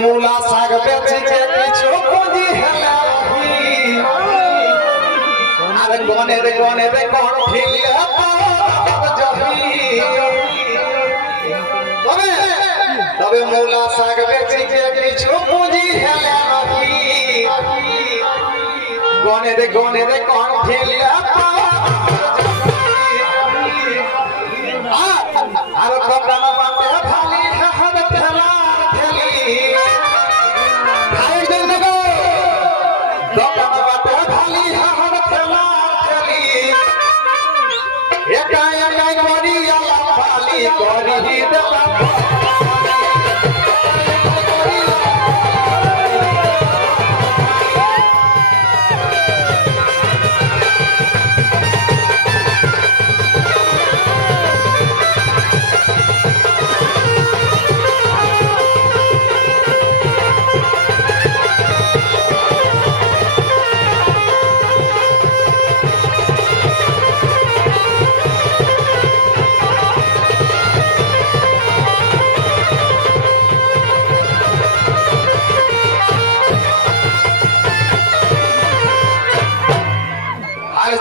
मूला साग बेच के किछु पूंजी हेलाही अरे कोने रे कोन ठिलिया जही तबे मूला साग बेच के किछु पूंजी हेलाही कोने रे कोन ठिलिया अरे कपड़ा बाटे खाली हद ठेला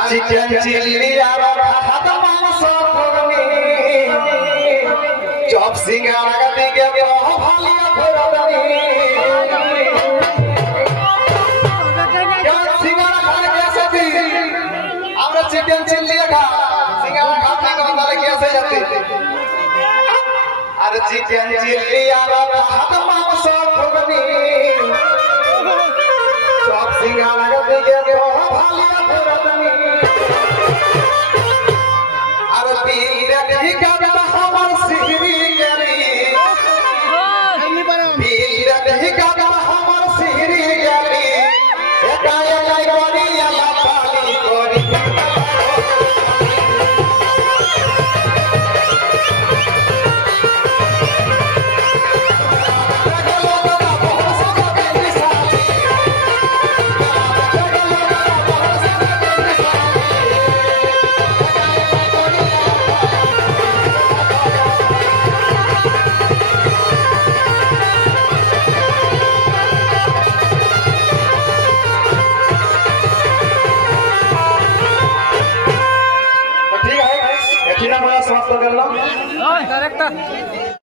चिकन चिल्ली खात मांस चॉप सिंगाड़ा दिगे भालिया फोरदनी सिंगाड़ा खाने कैसे थी हमरा चिकन चिल्ली खा सिंगाड़ा खाने के अंदर कैसे जाती अरे चिकन चिल्ली खात मांस फोरदनी चॉप सिंगाड़ा दिगे भालिया फोरदनी अरे पीर